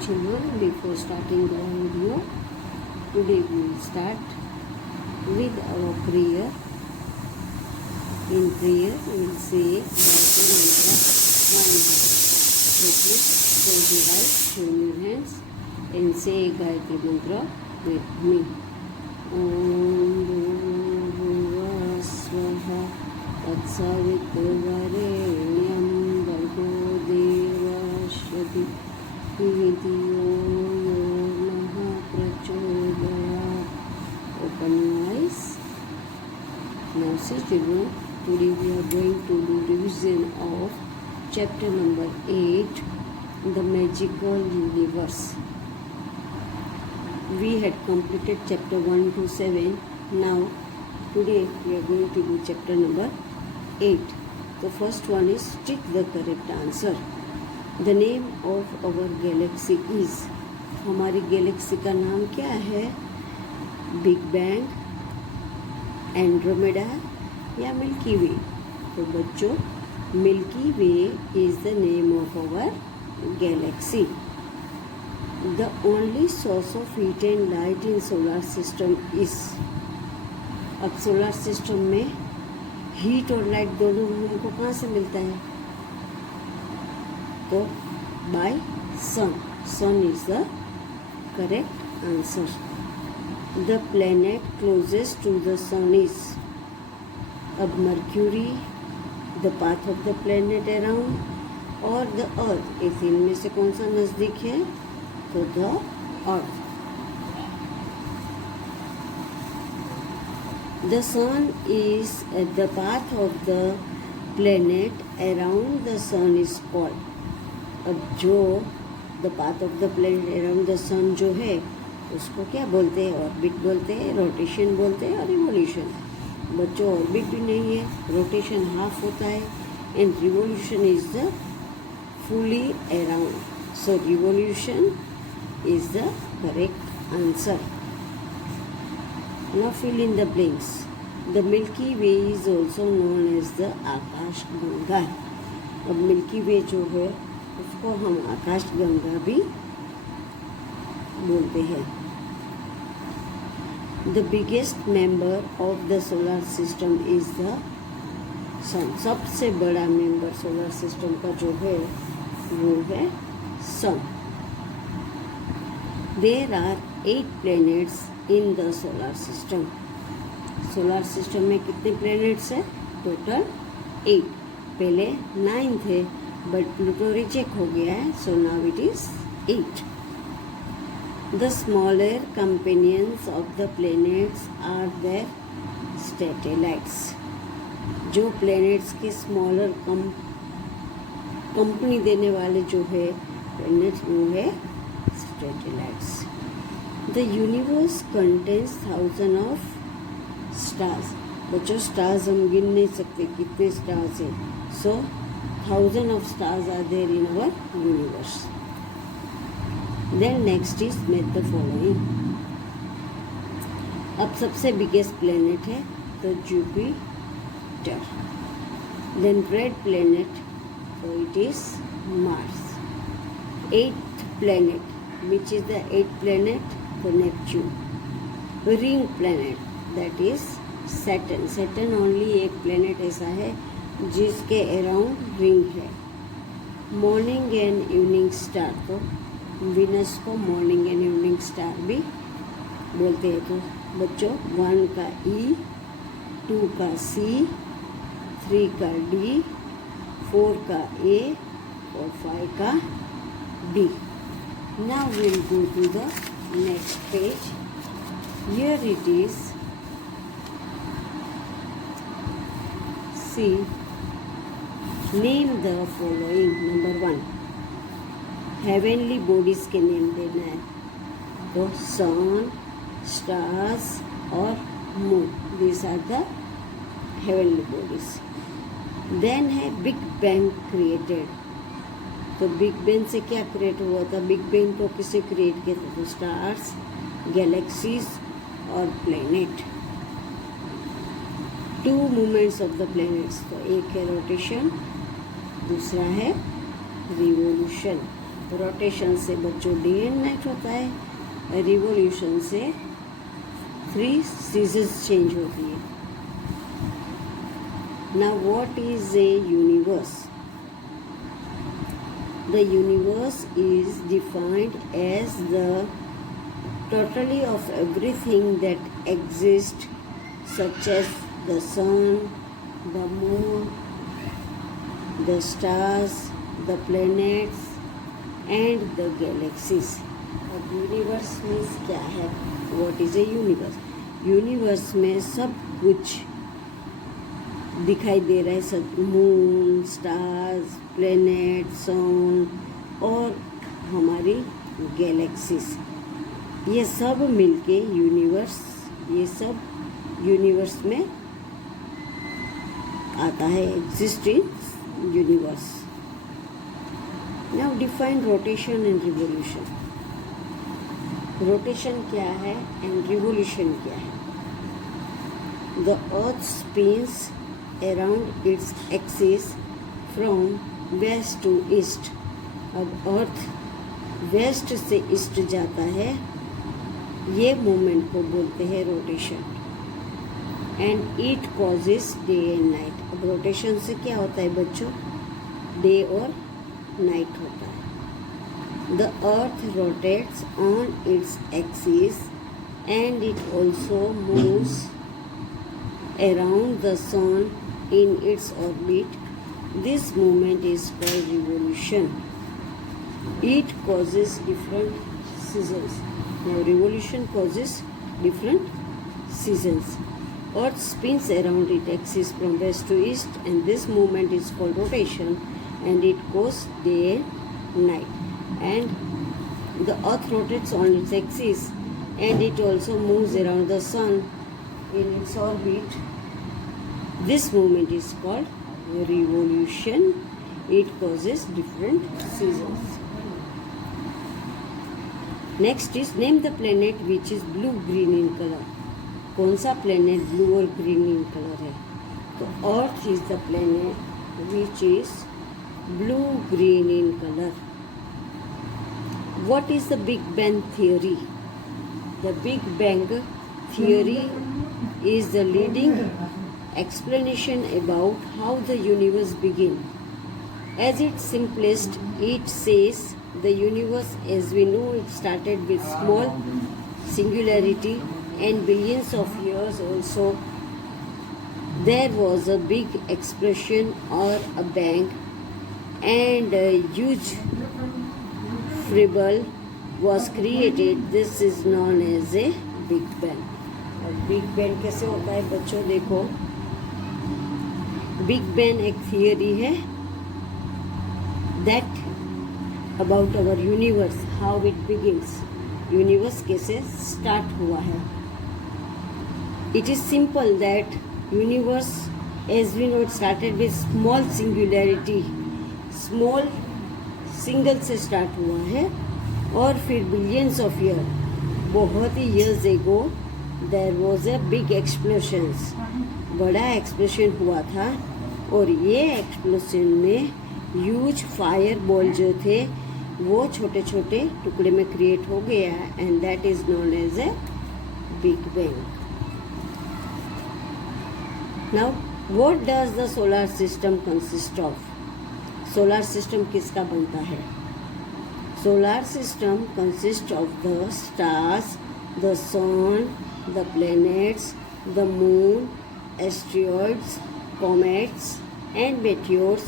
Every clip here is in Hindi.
children, before starting the video, today we will start with our prayer. In prayer, we will say Gayatri Mantra one by one. So please close your eyes, join your hands, and say Gayatri Mantra with me. Om Bhurva Swaha Tatsaviturvarenyam Bhargo Devasya Open your eyes. Now see children, today we are going to do revision of chapter number 8, The Magical Universe. We had completed chapter 1 to 7. Now today we are going to do chapter number 8. The first one is tick the correct answer. The name of our galaxy is, हमारी गैलेक्सी का नाम क्या है? बिग बैंग, एंड्रोमेडा या मिल्की वे? तो बच्चों, Milky Way is the name of our galaxy. The only source of heat and light in solar system is, अब सोलर सिस्टम में हीट और लाइट दोनों हमको कहाँ से मिलता है? तो by sun. Sun is the correct answer. The planet closest to the sun is, अब Mercury, the path of the planet around, और द अर्थ. इनमें से कौन सा नजदीक है? तो the Earth. The sun is the path of the planet around the sun is called, अब जो the path of the planet around the sun जो है उसको क्या बोलते हैं? ऑर्बिट बोलते हैं, रोटेशन बोलते हैं और रिवोल्यूशन. बच्चों, ऑर्बिट भी नहीं है, रोटेशन हाफ होता है, and revolution is the fully around. So revolution is the correct answer. Now fill in the blanks. The Milky Way is also known as the Akash Ganga. अब मिल्की वे जो है उसको हम आकाश गंगा भी बोलते हैं. The biggest member of the solar system is the sun. सबसे बड़ा मेंबर सोलर सिस्टम का जो है वो है sun. There are 8 planets in the solar system. Solar system में कितने प्लैनेट्स है? टोटल 8. पहले 9 थे, बट प्लूटो रिजेक्ट हो गया है, so now it is 8. The smaller companions of the planets are their satellites. जो planets के smaller कंपनी देने वाले जो है planets वो है satellites. The universe contains thousands of stars. बच्चों, stars हम गिन नहीं सकते कितने stars हैं. So thousands of stars are there in our universe. Then next is make the following. अब सबसे बिगेस्ट प्लेनेट है तो जुपिटर. देन रेड प्लेनेट, तो it is Mars. 8th planet, which is the 8th planet? तो Neptune. Ring planet, that is Saturn. Saturn only एक प्लेनेट ऐसा है जिसके अराउंड रिंग है. मॉर्निंग एंड इवनिंग स्टार, तो वीनस को मॉर्निंग एंड इवनिंग स्टार भी बोलते हैं. तो बच्चों, 1 का ई, 2 का सी, 3 का डी, 4 का ए और 5 का D. Now will go to the next page. Here it is. See, name the following. Number 1, heavenly bodies के नेम देना है. तो सन, स्टार्स और moon, this are the heavenly bodies. Then है बिग बैंग क्रिएटेड. तो बिग बैंग से क्या क्रिएट हुआ था? बिग बैंग को किसे क्रिएट किया था? तो स्टार्स, गैलेक्सीज और planet. 2 movements of the planets, तो एक है रोटेशन, दूसरा है रिवोल्यूशन. रोटेशन से बच्चों डे एंड नाइट होता है, रिवोल्यूशन से 3 सीजन्स चेंज होती है। Now what is a universe? The universe is defined as the totality of everything that exists, such as the sun, the moon, the stars, the planets, and the galaxies. अब यूनिवर्स मीन्स क्या है? What is a universe? Universe में सब कुछ दिखाई दे रहा है, सब मून, स्टार्स, प्लेनेट, सन और हमारी गैलेक्सीज, ये सब मिलके यूनिवर्स, ये सब यूनिवर्स में आता है, exist in universe. Now define rotation and revolution. Rotation क्या है एंड रिवोल्यूशन क्या है? The earth spins around its axis from west to east। अब अर्थ वेस्ट से ईस्ट जाता है, ये मूवमेंट को बोलते हैं rotation. And it causes day and night. अब रोटेशन से क्या होता है बच्चों? डे और नाइट होता है। The earth rotates on its axis and it also moves around the sun in its orbit. This movement is called revolution. It causes different seasons. Now revolution causes different seasons. Earth spins around its axis from west to east, and this movement is called rotation, and it goes day and night. And the earth rotates on its axis, and it also moves around the sun in its orbit. This movement is called revolution. It causes different seasons. Next is name the planet which is blue green in color. कौन सा planet blue और green in color है? तो Earth is the planet which is blue green in color. What is the Big Bang theory? The Big Bang theory is the leading explanation about how the universe began. As its simplest, it says the universe as we know it started with small singularity, and billions of years also there was a big explosion or a bang, and a huge fireball was created. This is known as a Big Bang. और बिग बैंग कैसे होता है बच्चों? देखो, बिग बैंग एक थियरी है that about our universe, how it begins, universe कैसे स्टार्ट हुआ है। It is simple that universe as we know it started with small singularity, small single से स्टार्ट हुआ है, और फिर बिलियंस ऑफ ईयर, बहुत ही years ago there was a big explosions, बड़ा एक्सप्लोशन हुआ था, और ये एक्सप्लोशन में ह्यूज फायर बॉल जो थे वो छोटे छोटे टुकड़े में क्रिएट हो गया, and that is known as a big bang. Now what does the solar system consist of? Solar system किसका बनता है? Solar system consist of the stars, the sun, the planets, the moon, asteroids, comets, and meteors,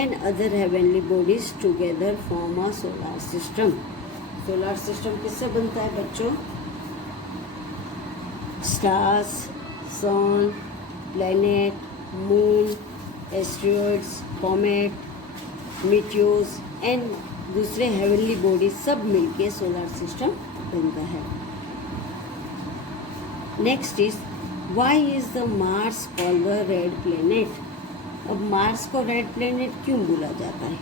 and other heavenly bodies together form a solar system. Solar system किससे बनता है बच्चों? Stars, sun, planet, moon, asteroids, comet, meteors, and दूसरे heavenly bodies सब मिलके solar system बनता है। Next is why is the Mars called the red planet? अब मार्स को रेड प्लेनेट क्यों बोला जाता है?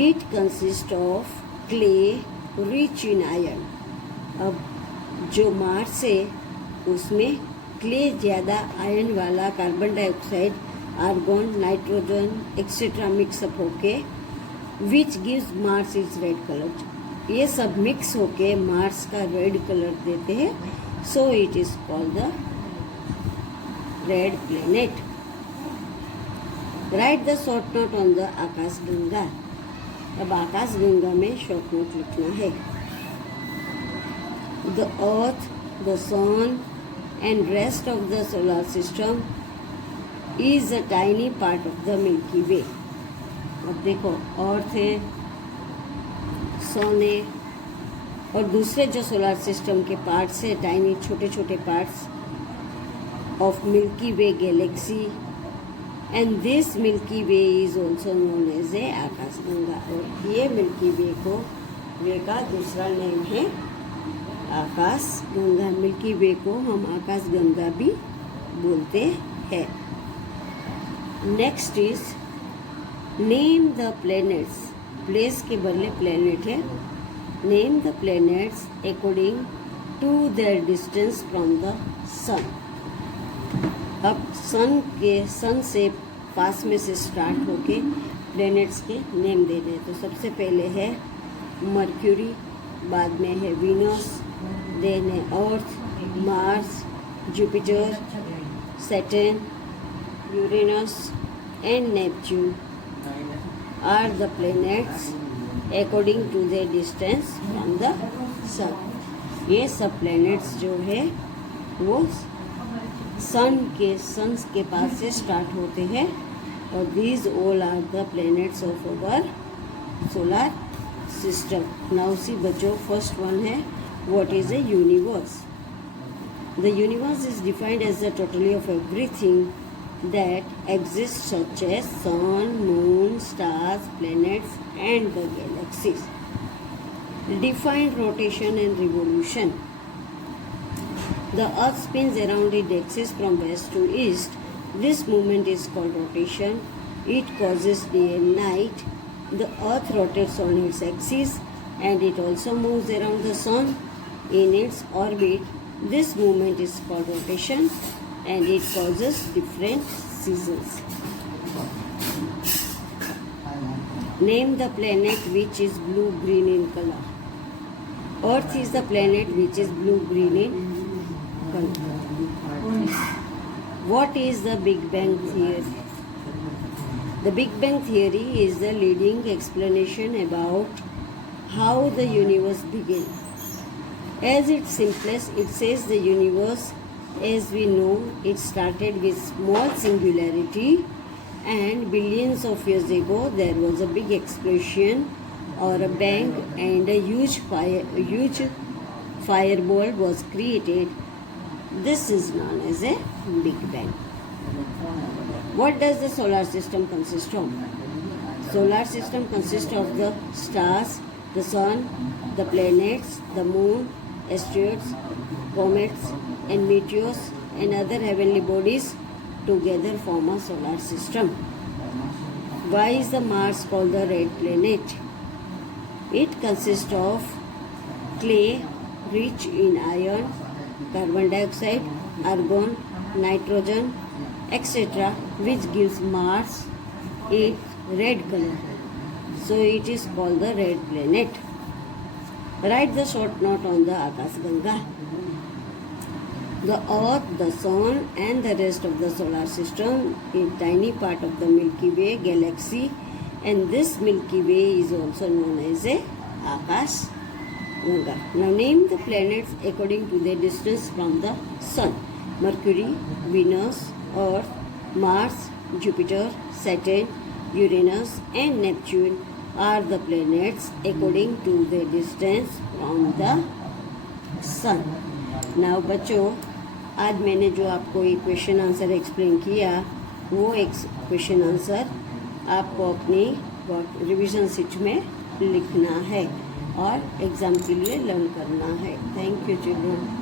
It consist of clay rich in iron. अब जो मार्स है उसमें क्ले ज़्यादा आयरन वाला, carbon dioxide, argon, nitrogen etcetera mix up होके which gives Mars is red colour. ये सब मिक्स होके मार्स का रेड कलर देते हैं, so it is called the red planet. Write the short note on the Akashganga. अब आकाशगंगा में शॉर्ट नोट लिखना है। The Earth, the sun and rest of the solar system is a tiny part of the Milky Way. अब देखो, अर्थ है, सन है और दूसरे जो सोलर सिस्टम के पार्ट्स है, टाइनी छोटे छोटे parts of Milky Way galaxy, and this Milky Way is also known as ए आकाशगंगा। और ये मिल्की वे का दूसरा नेम है आकाशगंगा। मिल्की वे को हम आकाशगंगा भी बोलते हैं। Next is name the planets. Place के बदले प्लैनेट है। Name the planets according to their distance from the sun. अब सन से पास में से स्टार्ट होके प्लैनेट्स के नेम दे रहे हैं। तो सबसे पहले है मर्क्यूरी, बाद में है वीनस, देन है Earth, Mars, Jupiter, Saturn, Uranus and Neptune are the planets according to their distance from the sun. ये सब प्लैनेट्स जो है वो सन के पास से स्टार्ट होते हैं और these all are the planets of our solar system. Now see बच्चों, फर्स्ट वन है what is a universe. The universe is defined as the totally of everything that exist such as sun, moon, stars, planets and the galaxies. Defined rotation and revolution. The earth spins around its axis from west to east. This movement is called rotation. It causes day and night. The earth rotates on its axis and it also moves around the sun in its orbit. This movement is called rotation and it causes different seasons. Name the planet which is blue-green in color. Earth is the planet which is blue-green in color. What is the Big Bang Theory? The Big Bang Theory is the leading explanation about how the universe began. As its simplest, it says the universe as we know it started with small singularity, and billions of years ago there was a big explosion or a bang and a huge fireball was created. This is known as a Big Bang. What does the solar system consist of? Solar system consists of the stars, the sun, the planets, the moon, asteroids, comets and meteors and other heavenly bodies together form a solar system. Why is the Mars called the red planet? It consists of clay rich in iron, carbon dioxide, argon, nitrogen, etc., which gives Mars its red color. So it is called the red planet. Write the short note on the Akashganga. The Earth, the Sun and the rest of the solar system is tiny part of the Milky Way galaxy, and this Milky Way is also known as a Akashganga. Now name the planets according to their distance from the Sun. Mercury, Venus, Earth, Mars, Jupiter, Saturn, Uranus and Neptune are the planets according to their distance from the Sun. Now बच्चों, आज मैंने जो आपको एक क्वेश्चन आंसर एक्सप्लेन किया, वो एक क्वेश्चन आंसर आपको अपनी रिवीजन शीट में लिखना है और एग्ज़ाम के लिए लर्न करना है। Thank you children.